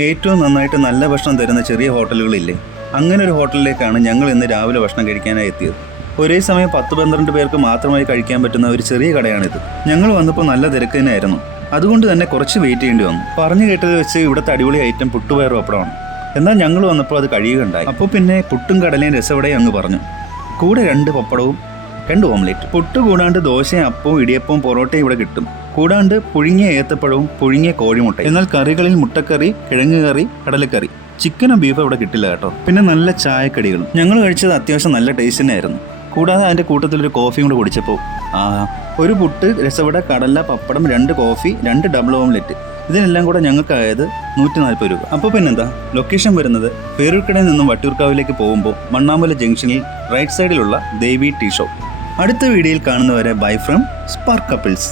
ഏറ്റവും നന്നായിട്ട് നല്ല ഭക്ഷണം തരുന്ന ചെറിയ ഹോട്ടലുകളില്ലേ, അങ്ങനെ ഒരു ഹോട്ടലിലേക്കാണ് ഞങ്ങൾ ഇന്ന് രാവിലെ ഭക്ഷണം കഴിക്കാനായി എത്തിയത്. ഒരേ സമയം 10-12 പേർക്ക് മാത്രമായി കഴിക്കാൻ പറ്റുന്ന ഒരു ചെറിയ കടയാണിത്. ഞങ്ങൾ വന്നപ്പോൾ നല്ല തിരക്ക് തന്നെയായിരുന്നു. അതുകൊണ്ട് തന്നെ കുറച്ച് വെയിറ്റ് ചെയ്യേണ്ടി വന്നു. പറഞ്ഞു കേട്ടത് വെച്ച് ഇവിടുത്തെ അടിപൊളി ഐറ്റം പുട്ടുപയർ പപ്പടമാണ്. എന്നാൽ ഞങ്ങൾ വന്നപ്പോൾ അത് കഴിയുകയുണ്ടായി. അപ്പോൾ പിന്നെ പുട്ടും കടലയും രസവടയും അങ്ങ് പറഞ്ഞു. കൂടെ 2 പപ്പടവും 2 ഓംലെറ്റ്. പുട്ട് കൂടാണ്ട് ദോശയും അപ്പവും ഇടിയപ്പവും പൊറോട്ടയും ഇവിടെ കിട്ടും. കൂടാണ്ട് പുഴുങ്ങിയ ഏത്തപ്പഴവും പുഴുങ്ങിയ കോഴിമുട്ട. എന്നാൽ കറികളിൽ മുട്ടക്കറി, കിഴങ്ങ് കറി, കടലക്കറി, ചിക്കനോ ബീഫോ ഇവിടെ കിട്ടില്ല കേട്ടോ. പിന്നെ നല്ല ചായക്കടികളും. ഞങ്ങൾ കഴിച്ചത് അത്യാവശ്യം നല്ല ടേസ്റ്റ് തന്നെയായിരുന്നു. കൂടാതെ അതിൻ്റെ കൂട്ടത്തിലൊരു കോഫിയും കൂടെ കുടിച്ചപ്പോൾ ഒരു പുട്ട്, രസവട, കടല, പപ്പടം, 2 കോഫി, 2 ഡബിൾ ഓംലെറ്റ്, ഇതിനെല്ലാം കൂടെ ഞങ്ങൾക്കായത് 140 രൂപ. അപ്പോൾ പിന്നെന്താ, ലൊക്കേഷൻ വരുന്നത് പേരൂർക്കടയിൽ നിന്നും വട്ടിയൂർക്കാവിലേക്ക് പോകുമ്പോൾ മണ്ണാമ്പല ജംഗ്ഷനിൽ റൈറ്റ് സൈഡിലുള്ള ദേവി ടീ ഷോപ്പ്. അടുത്ത വീഡിയോയിൽ കാണുന്നവരെ ബൈ ഫ്രം സ്പാർക്ക് കപ്പിൾസ്.